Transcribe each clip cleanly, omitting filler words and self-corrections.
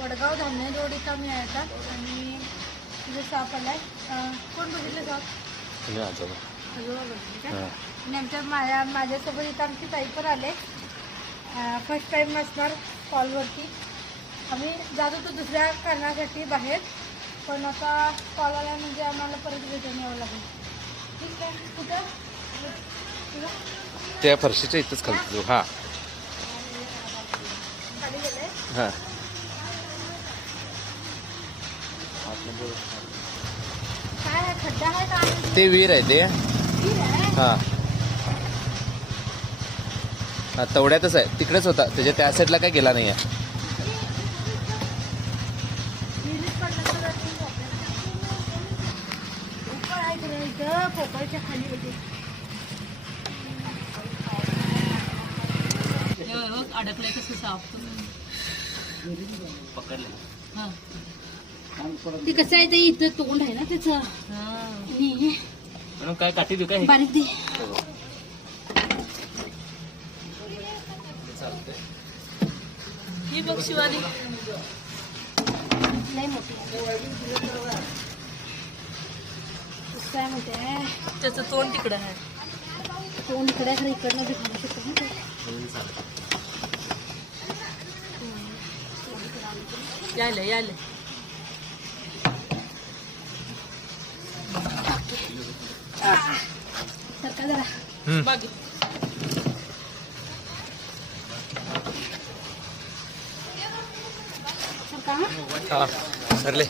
Vadgaon Dhamane road इथं मी येतात आणि तिथे साप आलाय. कोण बघितलं साप? आजोबा बघितले का? आणि माझ्यासोबत इथं आमची ताई पण आले. फर्स्ट टाईम असणार कॉलवरती. आम्ही जात होतो दुसऱ्या कारणासाठी बाहेर, पण आता कॉल आला म्हणजे आम्हाला परत रिटर्न यावं लागेल. ठीक आहे. कुठं त्या फरशीच्या इथंच खाली. हा खाली गेले. हा काय खड्डा आहे का? ते विहीर आहे ते. हा हा तेवढ्यातच आहे. तिकडेच होता. त्याच्या त्या साईडला काय गेला नाही आहे. पोकळच्या खाली होते. अडकलाय कसं साप पकडले. ते कसं आहे ते इथं तोंड आहे ना त्याचं. म्हणून काय काठी देऊ काय बारीक दे. ही बघ शिवानी नाही मोठी काय म्हणते. त्याचं तोंड तिकडं आहे. तोंड इकडे आहे, इकडनं बी खाऊ शकतो ना ते. यायला सरका जरा मागे. हा सरले.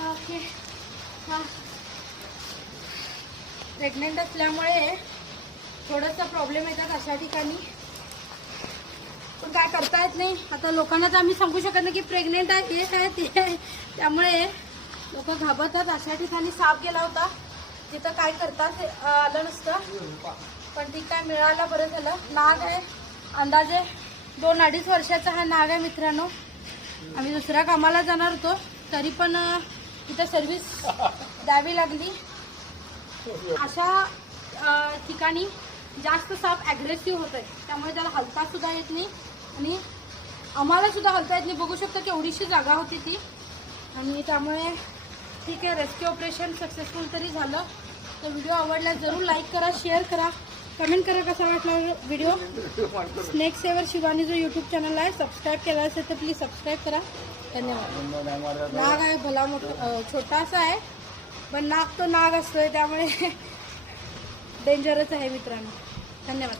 ओके. प्रेग्नेंट असल्यामुळे थोडंसं प्रॉब्लेम येतात अशा ठिकाणी, पण काय करता येत नाही. आता लोकांना तर आम्ही सांगू शकत नाही की प्रेग्नेंट आहे, हे काय ते आहे. त्यामुळे लोक घाबरतात. अशा ठिकाणी साप गेला होता जिथं काय करतात आलं नसतं, पण ती काय मिळालं, बरं झालं. नाग आहे, अंदाजे 2-2.5 वर्षाचा हा नाग आहे मित्रांनो. आम्ही दुसऱ्या कामाला जाणार होतो, तरी पण तिथं सर्विस द्यावी लागली. अशा ठिकाणी जास्त साप ॲग्रेसिव्ह होत आहे, त्यामुळे त्याला हलता सुद्धा येत नाही आणि आम्हाला सुद्धा हलता येत नाही. बघू शकता केवढीशी जागा होती ती. आणि त्यामुळे ठीक आहे, रेस्क्यू ऑपरेशन सक्सेसफुल तरी झालं. तर व्हिडिओ आवडला जरूर लाईक करा, शेअर करा, कमेंट करा कसा वाटला व्हिडिओ. स्नेक सेवर शिवानी जो यूट्यूब चॅनल आहे, सबस्क्राईब केला असेल तर प्लीज सबस्क्राईब करा. धन्यवाद. नाग आहे भला मोठा, छोटासा आहे पण नाग तो नाग असतोय, त्यामुळे डेंजरच आहे मित्रांनो. धन्यवाद.